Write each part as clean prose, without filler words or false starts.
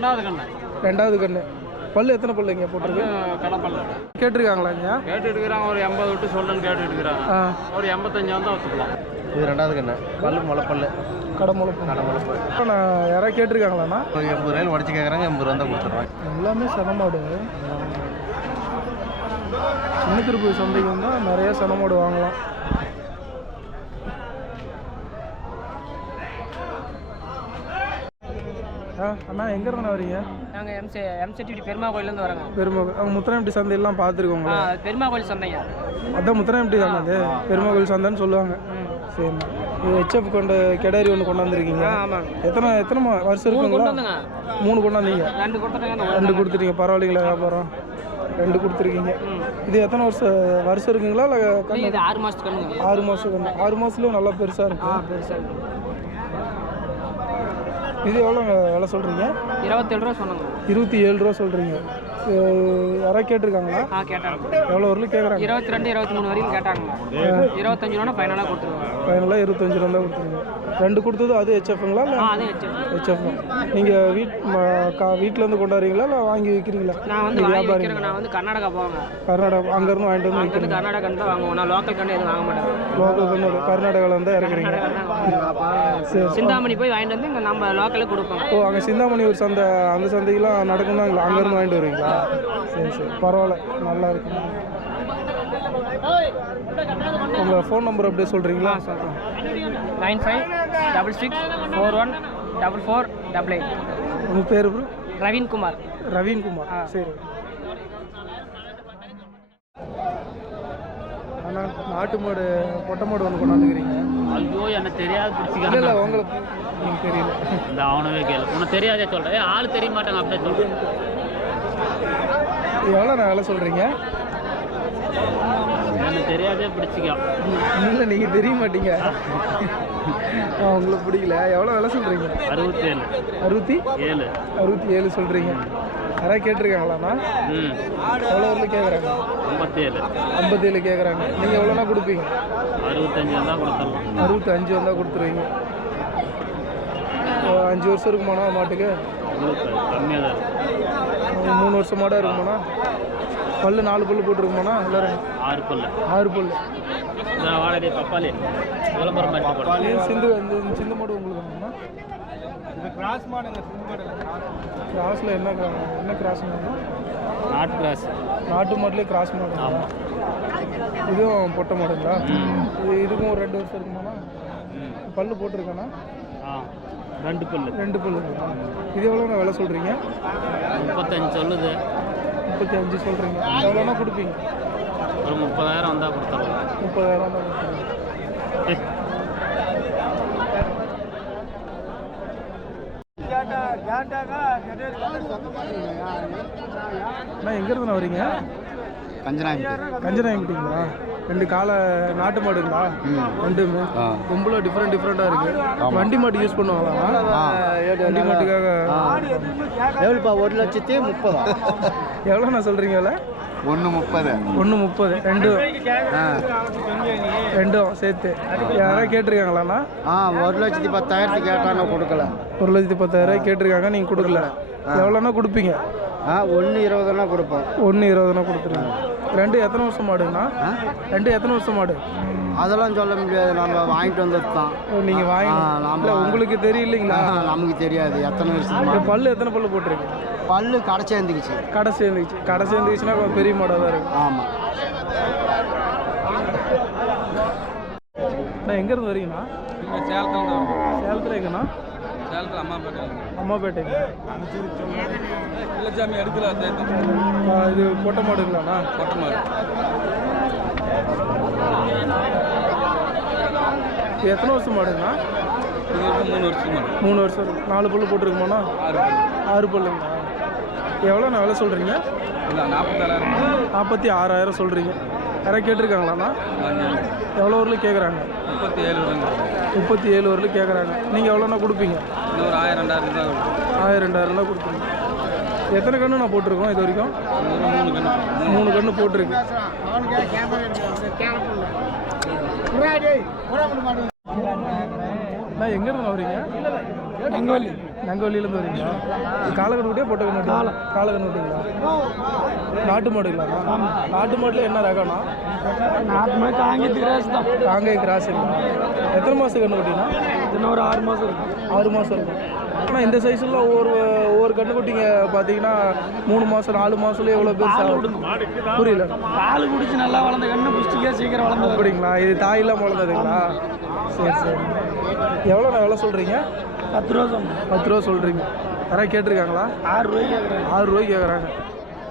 ரெண்டாவது கண்ணு. பல்லு எத்தனை பல்லுங்க போட்டிருக்கு? கடப்பல்ல. கேட்டிருக்காங்களா இங்கே? கேட்டுருக்குறாங்க. ஒரு 80 விட்டு சொல்லுன்னு கேட்டுருக்குறாங்க. ஒரு 85 வந்து வச்சுக்கலாம். இது ரெண்டாவது கண்ணு. பல்லு முளைப்பல்லு. கடமுளைப்பு. நான் யாராவது கேட்டிருக்காங்களாண்ணா? 80 ரூபாயில் உடச்சி கேட்குறாங்க. 80 ரூபா தான் கொடுத்துருவாங்க. எல்லாமே சனமாடு. சின்ன திருப்பதி சந்தைக்கு வந்தால் நிறைய சனமாடு வாங்கலாம். அண்ணா எங்கேருந்து வரீங்க? நாங்கள் எம்சிடி பெருமா கோயிலேருந்து வரோங்க. பெருமா அவங்க முத்திராம்பட்டி சந்தையெல்லாம் பார்த்துருக்கோங்களா? பெருமா கோயில் சந்தைங்க. அதான் முத்திராம்பட்டி தானே அது? பெருமா கோயில் சந்தைன்னு சொல்லுவாங்க. சரிண்ணா. ஹெச்எஃப் கொண்ட கிடாரி ஒன்று கொண்டாந்துருக்கீங்க. ஆமாங்க. எத்தனை வருஷம் இருக்குங்களா? 3 கொண்டாந்தீங்க. 2 கொடுத்துட்டீங்க. பரவாயில்லைங்களா வியாபாரம்? 2 கொடுத்துருக்கீங்க. இது எத்தனை வருஷம் இருக்குங்களா? இல்லை 6 மாதத்துக்கு. 6 மாதத்துக்கு. 6 மாதத்துலேயும் நல்லா பெருசாக இருக்கும். பெருசாக இருக்கும். இது எவ்வளோ விலை சொல்கிறீங்க? 27 ரூபா சொன்னாங்க. 27 ரூபா சொல்கிறீங்க. யாராவது கேட்டிருக்காங்களா? கேட்டாங்க. எவ்வளோ வரலும் கேட்குறாங்க? 22, 23 வரைக்கும் கேட்டாங்க. 25 ரூபா ஃபைனலாக கொடுத்துருவாங்க. ஃபைனலாக 25 ரூபா தான் கொடுத்துருங்க. 2 கொடுத்தது அது ஹெச்எஃப்ங்களா? இல்லை அது ஹெச்எஃப். நீங்கள் வீட்டிலேருந்து கொண்டாடுறீங்களா இல்லை வாங்கி விற்கிறீங்களா? நான் வந்து வியாபாரி. நான் வந்து கர்நாடகா போவாங்க. கர்நாடகா அங்கேருந்து வாங்கிட்டு வந்து விற்கிறேன். கர்நாடகா கண்டு தான் வாங்குவோம். நான் லோக்கல் கண்டு எதுவும் வாங்க மாட்டேன். லோக்கல் கண்ணோட கர்நாடகாவில் வந்து இறக்குறீங்க. சிந்தாமணி போய் வாங்கிட்டு வந்து இங்கே நம்ம லோக்கலில் கொடுப்போம். ஓ, அங்கே சிந்தாமணி ஒரு சந்தை, அந்த சந்தைக்கெல்லாம் நடக்கும் தான் அங்கேருந்து வாங்கிட்டு வருவீங்களா? சரி பரவாயில்ல, நல்லா இருக்கு. உங்கள் ஃபோன் நம்பர் அப்படியே சொல்கிறீங்களா? 9566414488. உங்கள் பேர் ப்ரோ? ரவீன்குமார். ரவீன்குமார். சரி அண்ணா, நாட்டு மாடு பொட்டை மாடு ஒன்று கொண்டாந்துக்கிறீங்க. ஐயோ எனக்கு தெரியாது. பிடிச்சிக்க. இல்லை உங்களுக்கு நீங்கள் தெரியல. இந்த அவனவே கேளு. உனக்கு தெரியாதே சொல்கிறேன். ஆள் தெரிய மாட்டாங்க அப்படியே சொல்கிறேன். எவ்வளோ நான் வேலை சொல்கிறீங்க? எனக்கு தெரியாதே பிடிச்சிக்க. இல்லை நீங்கள் தெரிய மாட்டீங்க. உங்களுக்கு பிடிக்கல. எவ்வளோ வேலை சொல்கிறீங்க? 67. 67 சொல்கிறீங்க. யாராவது கேட்டிருக்காங்களாண்ணா? எவ்வளோ வரலும் கேட்குறாங்க? 57 கேட்குறாங்க. நீங்கள் எவ்வளோனா கொடுப்பீங்க? 65 வந்தால் கொடுத்துடலாம். 65 வந்தால் கொடுத்துருவீங்க. 5 வருஷம் இருக்குமாண்ணா மாட்டுக்கு? கம்மியாக தான் இருக்கும். 3 வருஷம் மாடாக இருக்குமாண்ணா? பல்லு 4 பல்லு போட்டுருக்குமாண்ணா? எல்லாரும் 6 பல்லு. 6 பல்லு. வாடகை பப்பாளி விளம்பரம் பண்ணி சிந்து மாடு உங்களுக்கு வேணுமா? கிராஸ் மாடுங்க. கிராஸில் என்ன கிராஸ் மாடு? நாட்டு கிராஸ். நாட்டு மாட்டுலேயே கிராஸ் மாடு. ஆமாம். இதுவும் பொட்டை மாடுங்களா? இதுக்கும் ஒரு 2 வருஷம் இருக்குமாண்ணா? பல்லு போட்டிருக்காண்ணா? 2 பல்லு. 2 பல்லுங்களா? இது எவ்வளோண்ணா விலை சொல்கிறீங்க? 35 சொல்லுது. 35 சொல்கிறீங்க. எவ்வளோண்ணா கொடுப்பீங்க? ஒரு 30,000 வந்தால் கொடுத்துடலாம். 30,000 வந்தால் கொடுத்துருங்க. அண்ணா எங்கேருந்து வரீங்க? கஞ்சனாயம்பட்டிங்களா? 2 காலை நாட்டு மாடுங்களா? 2மே கும்பல டிஃப்ரெண்ட்டாக இருக்குது. வண்டி மாடு யூஸ் பண்ணுவாங்களா? வண்டி மாட்டுக்காக எவ்வளோப்பா? 1,30,000. எவ்வளோண்ணா சொல்கிறீங்க? 1,30,000. 1,30,000. ரெண்டும் சேர்த்து. யாராவது கேட்டிருக்காங்களாண்ணா? 1,10,000 கேட்டால் கொடுக்கல. 1,10,000 கேட்டிருக்காங்க, நீங்கள் கொடுக்கல. எவ்வளோண்ணா கொடுப்பீங்க? 1,20,000 கொடுப்போம். 1,20,000 கொடுத்துருங்க. 2 எத்தனை வருஷம் மாடுங்கண்ணா? 2 எத்தனை வருஷம் மாடு? அதெல்லாம் சொல்ல முடியாது. நம்ம வாங்கிட்டு வந்தது தான். நீங்கள் வாங்கி உங்களுக்கு தெரியலைங்களா? நமக்கு தெரியாது எத்தனை வருஷம். பல்லு எத்தனை பல்லு போட்டிருக்கு? பல்லு கடை சேர்ந்துக்குச்சு. கடை சேர்ந்துக்குச்சுன்னா பெரிய மாடாக தான் இருக்கு. ஆமாம். நான் எங்கேருந்து வரீங்கண்ணா? சேலத்தில் எங்கண்ணா? சேலத்தில் அம்மாப்பேட்டைங்க. இல்லை சாமி எடுக்கல. இது பொட்டை மாடுங்களாண்ணா? பொட்டை மாடு. எத்தனை வருஷம் மாடுங்கண்ணா? 3 வருஷம். 3 வருஷம். 4 பல்லு போட்டிருக்குமாண்ணா? 6 பல்லுங்களா? எவ்வளோ நான் வேலை சொல்கிறீங்க? 46,000 சொல்கிறீங்க. யாராவது கேட்டிருக்காங்களாண்ணா? எவ்வளோ வரலும் கேட்குறாங்க? 37 வரலும் கேட்குறாங்க. நீங்கள் எவ்வளோண்ணா கொடுப்பீங்க? ஒரு 1,000-2,000 கொடுத்துருங்க. எத்தனை கன்று நான் போட்டிருக்கோம் இது வரைக்கும்? 3 கன்று போட்டிருக்கு. நான் எங்கேருந்து வரீங்க? நங்கவள்ளியிலேருந்து வரீங்களா? காலக்கணு குட்டியா பொட்டை கண்ணு? காலக்கணு குட்டிங்களா? நாட்டு மாடுங்களா? நாட்டு மாட்டில் என்ன ரகம்னா? நாட்டு மாதிரி காங்கேய கிராஸுங்களா? எத்தனை மாதம் கண்ணு குட்டினா? இன்னும் ஒரு 6 மாதம் இருக்கும். 6 மாதம் இருக்கும். ஆனால் இந்த சைஸில் ஒவ்வொரு கண்ணுக்குட்டிங்க பார்த்தீங்கன்னா 3 மாதம் 4 மாதத்துலேயே எவ்வளோ பேர் புரியல. பால் குடிச்சு நல்லா வளர்ந்த கண்ணு புஷ்டிக்காக சீக்கிரம் வளர்ந்து. அப்படிங்களா? இது தாயெல்லாம் வளர்ந்ததுங்களா? சரி சரி. எவ்வளோ நான் எவ்வளோ சொல்கிறீங்க? 10 ரூபா சொன்னேன். 10 ரூபா சொல்கிறீங்க. யாராவது கேட்டிருக்காங்களா? 6 ரூபாய்க்கு கேட்குறேன். 6 ரூபாய்க்கு கேட்குறாங்க.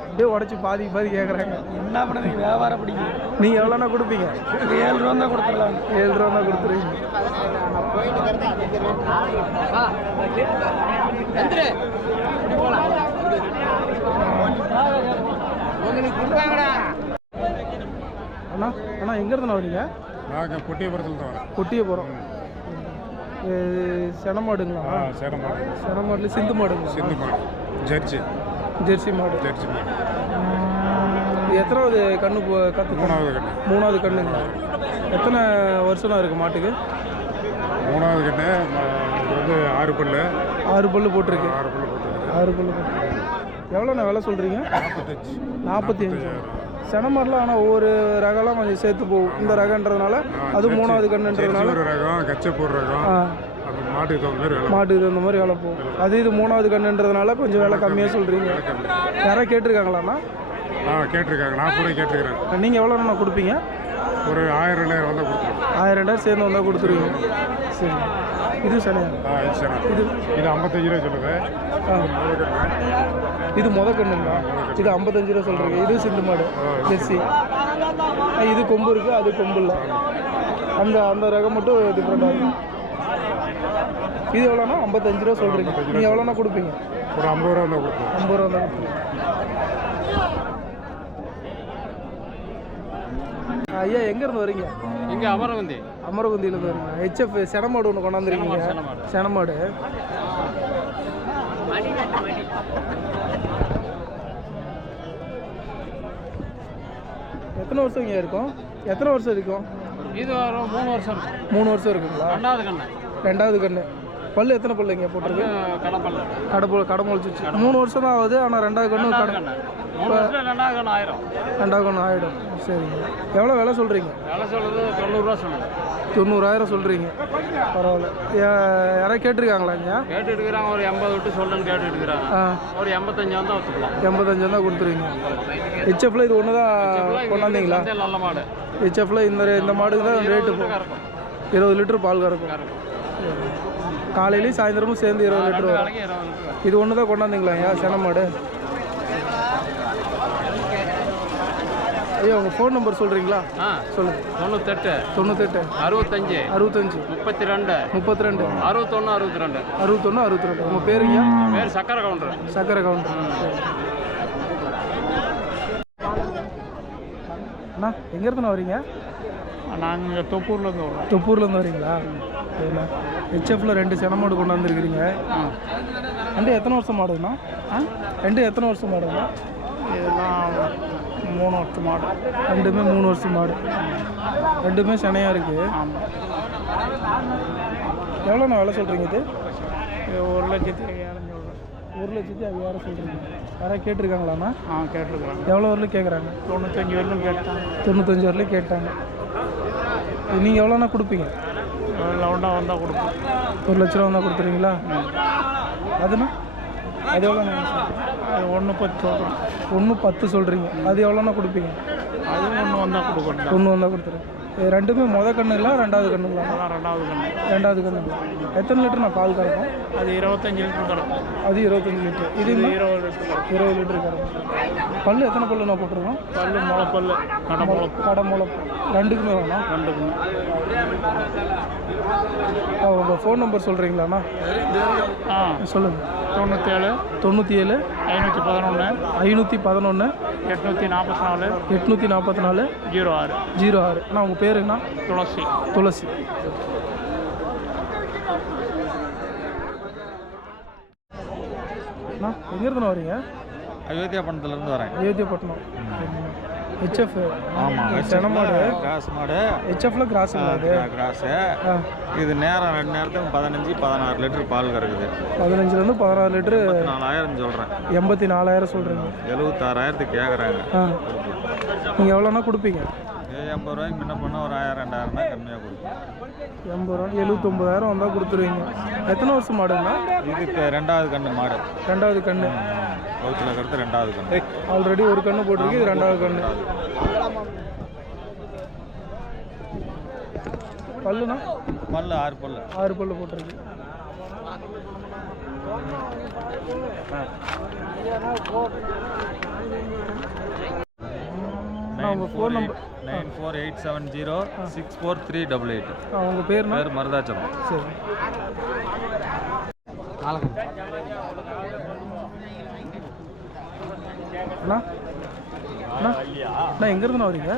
அப்படியே உடச்சி பாதி கேட்குறாங்க. என்ன பண்ணுறீங்க? வியாபாரம் பிடிக்கும். நீங்கள் எவ்வளோண்ணா கொடுப்பீங்க? 7 ரூபா தான் கொடுத்துடலாம். 7 ரூபா தான் கொடுத்துருவீங்க. அண்ணா அண்ணா எங்கேருந்து வரீங்க? நாங்கள் கொட்டியபுரத்தில் தான் வரோம். கொட்டியபுரம். சென மாடுங்களா? சேலம் மாடு. சென மாடுல சிந்து மாடுங்களா? சிந்து மாடு. ஜெர்சி மாடு. ஜெர்சி மாடு. இது எத்தனாவது கண்ணு கற்று? 3வது கண்ணு. 3வது கண்ணுங்களா? எத்தனை வருஷம்னா இருக்குது மாட்டுக்கு? 3வது கண்ணு. இது வந்து 6 பல்லு. 6 பல்லு போட்டிருக்கு. 6 பல்லு போட்டுருக்கு. 6 பல்லு போட்டிருக்கு. எவ்வளோண்ணா விலை சொல்கிறீங்க? 45. சென மாடலாம். ஆனால் ஒவ்வொரு ரகம்லாம் கொஞ்சம் சேர்த்து போகும். இந்த ரகன்றதுனால அது 3வது கண்ணுன்றதுனால ஒரு ரகம் கச்சப்பூர் ரகம். அது மாட்டுக்கு தகுந்த மாதிரி வேலை. மாட்டுக்கு தகுந்த மாதிரி வேலை போகும். அது இது 3வது கண்ணுன்றதுனால கொஞ்சம் வேலை கம்மியாக சொல்கிறீங்க. யாராவது கேட்டிருக்காங்களாண்ணா? கேட்டிருக்காங்க. நான் கூட கேட்டிருக்கிறேன். நீங்கள் எவ்வளோண்ணா கொடுப்பீங்க? ஒரு 1000 வந்தால் கொடுத்துருவோம். 1000 சேர்ந்து வந்தால் கொடுத்துருவீங்க. சரி. இது சனையா? இது 55 ரூபா சொல்லுது. இது முத கண்ணுங்களா? இது 55 ரூபா சொல்கிறீங்க. இது சிந்து மாடு ஜெர்சி. இது கொம்பு இருக்குது, அது கொம்பு இல்லை. அந்த ரகம் மட்டும் டிஃப்ரெண்ட்டாக இருக்கும். இது எவ்வளோண்ணா? 55 ரூபா சொல்கிறீங்க. நீங்கள் எவ்வளோண்ணா கொடுப்பீங்க? ஒரு 50 ரூபா தான் கொடுப்போம். 50 ரூபா தான் கொடுப்பீங்க. ஐயா எங்கேருந்து வரீங்க? இங்கே அமரவந்தி. அமரகுந்தியிலேருந்து வரீங்க. ஹெச்எஃப் செனமாடு ஒன்று கொண்டாந்துருக்கீங்க. செனமாடு எத்தனை வருஷம் இங்கே இருக்கும்? எத்தனை வருஷம் இருக்கும்? இது ஒரு 3 வருஷம் இருக்கும். 3 வருஷம் இருக்குங்களா? 2வது கண்ணு. 2வது கண்ணு. பல்லு எத்தனை பல்லு இங்கே போட்டிருக்கு? கடை முளைச்சிச்சு. 3 வருஷம் தான் ஆகுது. ஆனால் 2வது கண்ணு 2வது கண்ணு 1000. 2வது கண்ணு ஆகிடும். சரிங்க. எவ்வளோ விலை சொல்கிறீங்க? விலை சொல்லுது 90 ரூபா சொல்லுங்க. 90,000 சொல்கிறீங்க. பரவாயில்ல. யாராவது கேட்டிருக்காங்களா இங்கே? கேட்டு எடுக்கிறாங்க. ஒரு 80 விட்டு சொல்லுன்னு கேட்டு எடுக்கிறாங்க. ஒரு 85 வந்தால் ஒத்துக்கலாம். 85 தான் கொடுத்துருவீங்க. ஹெச்எஃப்ல இது ஒன்று தான் கொண்டாந்தீங்களா? நல்ல மாடு. ஹெச்எஃப்ல இந்த மாடுக்கு தான் ரேட்டு போகும். 20 லிட்டர் பால் கறக்கும். காலையிலையும் சாயந்தரமும் சேர்ந்து 20 லிட்டர் வரும். இது ஒன்று தான் கொண்டாந்தீங்களா ஐயா சென மாடு? ஐயா உங்கள் ஃபோன் நம்பர் சொல்கிறீங்களா? சொல்லுங்கள். 98 65 65 32 61 62. உங்கள் பேருங்க? பேர் சக்கரை கவுண்டர். சக்கரை கவுண்டர். அண்ணா எங்கேருந்து வரீங்க? நாங்கள் தொப்பூர்லேருந்து வரோம். தொப்பூர்லேருந்து வரீங்களா? சரிண்ணா. ஹெச்எஃப்ல 2 சென மாடு கொண்டாந்துருக்கிறீங்க. 2 எத்தனை வருஷம் மாடுங்கண்ணா? 2 எத்தனை வருஷம் மாடுங்கண்ணா? இதெல்லாம் 3 வருஷம் மாடு. 2மே 3 வருஷம் மாடு. 2மே செனையாக இருக்குது. ஆமாம். எவ்வளோண்ணா விலை சொல்கிறீங்க? இது 1,50,000 சொல்கிறேன். 1,50,000 சொல்கிறீங்க. யாராவது கேட்டிருக்காங்களாண்ணா? கேட்டிருக்கிறேன். எவ்வளோ வரலும் கேட்குறாங்க? 95 வரலும் கேட்டாங்க. 95 வரலையும் கேட்டாங்க. நீங்கள் எவ்வளோண்ணா கொடுப்பீங்க? லவுண்டாக வந்தால் கொடுப்போம். 1 லட்ச ரூபா வந்தால் கொடுத்துருவீங்களா? அதுண்ணா அது எவ்வளோண்ணா? 1,10 சொல்கிறேன். 1,10 சொல்கிறீங்க. அது எவ்வளோண்ணா கொடுப்பீங்க? அது 1 வந்தால் கொடுக்கணும். 1 வந்தால் கொடுத்துருங்க. 2மே முத கண்ணுங்களா 2வது கண்ணுங்களா? 2வது கண்ணு. 2வது கண்ணுங்களா? எத்தனை லிட்டர் நான் பால் கறக்கும்? அது 25 லிட்டர் கிடக்கும். அது 25 லிட்டர். இது 20 லிட்டர். 20 லிட்டர் கறக்கும். பல்லு எத்தனை பல்லு நான் போட்டிருக்கோம்? பல்லு முளைப்பல்லு கடை முளைப்பு 2க்குமே வேணும். 2க்குமே. உங்கள் ஃபோன் நம்பர் சொல்கிறீங்களாண்ணா? சொல்லுங்கள். 97 97 511 511 844 844 06 06. அண்ணா உங்கள் பேருங்கண்ணா? துளசி. துளசி. அண்ணா எங்கேருந்துண்ணா வரீங்க? அயோத்தியாபட்டினத்துலேருந்து வரேன். அயோத்தியாபட்டினம். ஹெச்எஃப் ஆமாம் சென மாடு கிராஸ் மாடு ஹெச்எஃப்ல கிராஸ் இது கிராஸு ஆ இது நேரம் 2 நேரத்துக்கு 15-16 லிட்டர் பால் கறக்குது. 15லேருந்து 16 லிட்டரு 4,000 சொல்கிறேன். 84,000 சொல்கிறீங்க. 76,000 கேட்குறாங்க. ஆ நீங்கள் எவ்வளோண்ணா கொடுப்பீங்க? 80 ரூபாய்க்கு முன்ன பண்ணால் ஒரு 1000-2000 தான் கம்மியாக கொடுக்கும். 80 ரூபா 79,000 வந்தால் கொடுத்துருவீங்க. எத்தனை வருஷம் மாடுங்கண்ணா? இதுக்கு 2வது கன்று மாடு. 2வது கன்று கவுத்தில் கருத்து 2வது கன்று. ஆல்ரெடி ஒரு கன்று போட்டிருக்கு, இது 2வது கன்று. பல்லுண்ணா? பல்லு 6 பல்லு. 6 பல்லு போட்டிருக்கு. உங்கள் ஃபோன் நம்பர் 9487064388. உங்கள் பேர்னா? பேர் மருதாச்சலம். சரி. அண்ணா அண்ணா அண்ணா எங்கேருந்துண்ணா வரீங்க?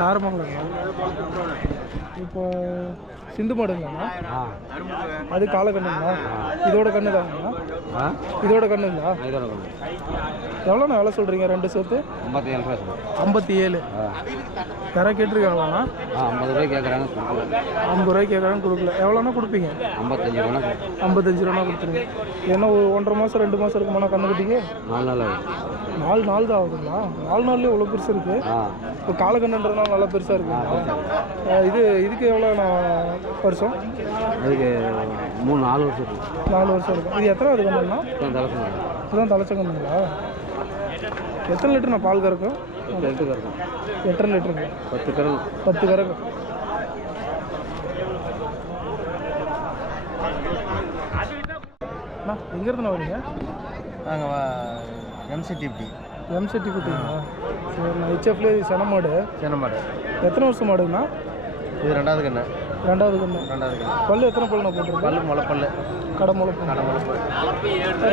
தாரமங்கலம். இப்போ சிந்து மாடுங்களாண்ணா? அது காலை கண்ணுங்களா? இதோட கண்ணு தாங்கண்ணா? இதோட கண்ணுங்களா? எவ்வளோண்ணா வேலை சொல்கிறீங்க ரெண்டு சேர்த்து? 57. யாராவது கேட்டிருக்காங்களாண்ணா? 50 ரூபாய் கேட்குறாங்க. 50 ரூபாய்க்கு கேட்குறாங்க, கொடுக்கல. எவ்வளோண்ணா கொடுப்பீங்க? 55 ரூபா. 55 ரூபா கொடுத்துருங்க. ஏன்னா ஒரு 1.5 மாதம் 2 மாதம் இருக்குமாண்ணா கண்ணு கட்டிக்கு? 4 நாள் 4 நாள் தான் ஆகுதுங்களா? 4 நாள்லேயே இவ்வளோ பெருசு இருக்குது. இப்போ காலக்கண்ணுன்றதுனால நல்லா பெருசாக இருக்குங்களா? இதுக்கு எவ்வளோ வருஷம்? அதுக்கு 3-4 வருஷம் இருக்கும். 4 வருஷம் இருக்கும். இது எத்தனாவது கண்ணுங்கண்ணா? இதுதான் தலைச்சங்கண்ணுங்களா? எத்தனை லிட்டர் நான் பால் கறக்கும்? 8 லிட்டர் இருக்கும். 8.5 லிட்டருங்க. 10 கறக்கும். 10 கறக்கும். அண்ணா எங்கேருந்துண்ணா வரீங்க? நாங்கள் எம்சிடிபி. எம்சிடி குட்டிங்களா? சரி. நான் ஹெச்எஃப்ல சென மாடு. மாடு. எத்தனை வருஷம் மாடுங்கண்ணா? இது 2வது கண்ணு. 2வது கண்ணு. பல்லு எத்தனை பல்லுண்ணா போட்டிருக்கு? பல்லு முளைப்பல்லு. கடை முளைப்பு.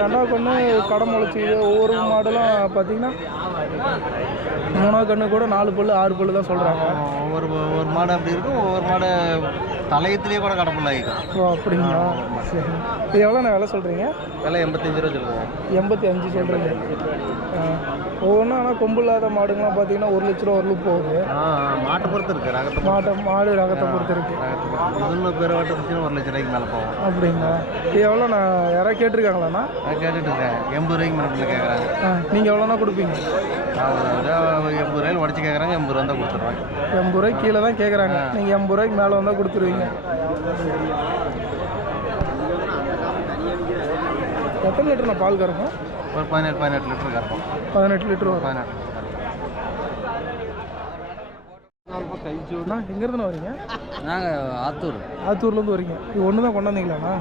2வது கண்ணு கடை முளைச்சி. ஒவ்வொரு மாடெல்லாம் பார்த்தீங்கன்னா 3வது கண்ணு கூட 4 பல்லு 6 பல்லு தான் சொல்கிறாங்க. ஒவ்வொரு மாடு அப்படி இருக்கும். ஒவ்வொரு மாடு தலையத்துலேயே கூட கடப்புள்ள ஆகிக்கும். ஓ அப்படிங்களா? சரி. இது எவ்வளோ நான் விலை சொல்கிறீங்க? விலை 85 ரூபா சொல்லுவோம். 85 சொல்கிறீங்க. ஒவ்வொன்றும் ஆனால் கொம்பு இல்லாத மாடுங்களாம் பார்த்தீங்கன்னா 1 லட்ச ரூபா வரலும் போகுது. மாட்டை பொறுத்து இருக்குது. ரகத்தை மாடு ரகத்தை பொறுத்து இருக்குது. முதல்ல பேர் வட்டத்துக்கு 1 லட்ச ரூபாய்க்கு மேலே போகும். அப்படிங்களா? இது எவ்வளோ நான் யாராவது கேட்டிருக்காங்களாண்ணா? நான் கேட்டுட்டு இருக்கேன். 80 ரூபாய்க்கு மேலே கேட்குறாங்க. நீங்கள் எவ்வளோண்ணா கொடுப்பீங்க? 80 ரூபாயில் உடச்சி கேட்குறாங்க. 80 ரூபா தான் கொடுத்துருவாங்க. 80 ரூபாய்க்கு கீழே தான் கேட்குறாங்க. நீங்கள் 80 ரூபாய்க்கு மேலே வந்தால் கொடுத்துருவீங்க. எத்தனை லிட்டர் நான் பால் கறக்கும்? ஒரு 18 லிட்டர் கறக்கும். 18 லிட்டர் வரும். 18. அண்ணா எங்கேருந்து வரீங்க? நாங்கள் ஆத்தூர்லேருந்து வரீங்க. இது ஒன்று தான் கொண்டாந்தீங்களாண்ணா?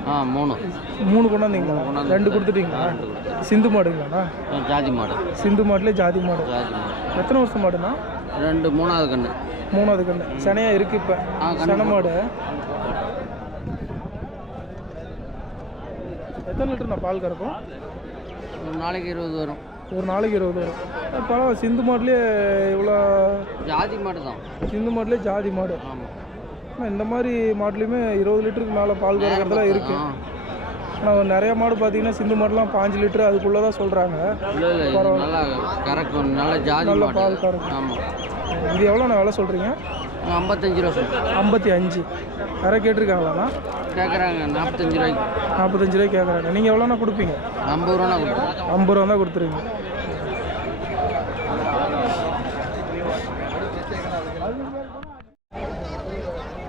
3 கொண்டாந்தீங்களா? 2 கொடுத்துட்டீங்களா? சிந்து மாடுங்களாண்ணா? ஜாதி மாடு. சிந்து மாடுலேயே ஜாதி மாடு. எத்தனை வருஷம் மாடுண்ணா? 3வது கண்ணு. 3வது கண்ணு. செனையாக இருக்குது இப்போ சென மாடு. எத்தனை லிட்டர் நான் பால் கறக்கும்? ஒரு நாளைக்கு 20 வரும். ஒரு நாளைக்கு 20 வரும். பரவாயில்ல. சிந்து மாடுலேயே இவ்வளோ ஜாதி மாடு தான். சிந்து மாடுலேயே ஜாதி மாடு. ஆனால் இந்த மாதிரி மாட்டுலேயுமே 20 லிட்டருக்கு மேலே பால் கறக்கிறதுலாம் இருக்குது. ஆனால் நிறைய மாடு பார்த்தீங்கன்னா சிந்து மாடுலாம் 5 லிட்டரு அதுக்குள்ளே தான் சொல்கிறாங்க. நல்லா கறக்கும். நல்ல ஜாதி நல்ல பால் கறக்கும். ஆமாம். இது எவ்வளோ நான் விலை சொல்கிறீங்க? 55 ரூபா சொல்லுங்கள். 55. யாராவது கேட்டிருக்காங்களாண்ணா? கேட்குறாங்க 45 ரூபாய்க்கு. 45 ரூபாய்க்கு கேட்குறாங்க. நீங்கள் எவ்வளோண்ணா கொடுப்பீங்க? 50 ரூபா கொடுப்போம். 50 ரூபா தான் கொடுத்துருவீங்க.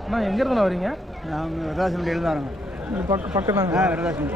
அண்ணா எங்கேருந்துண்ணா வரீங்க? நாங்கள் விருதாசன் தான் வரோங்க. பக்கம் தாங்க. விருதாசன்.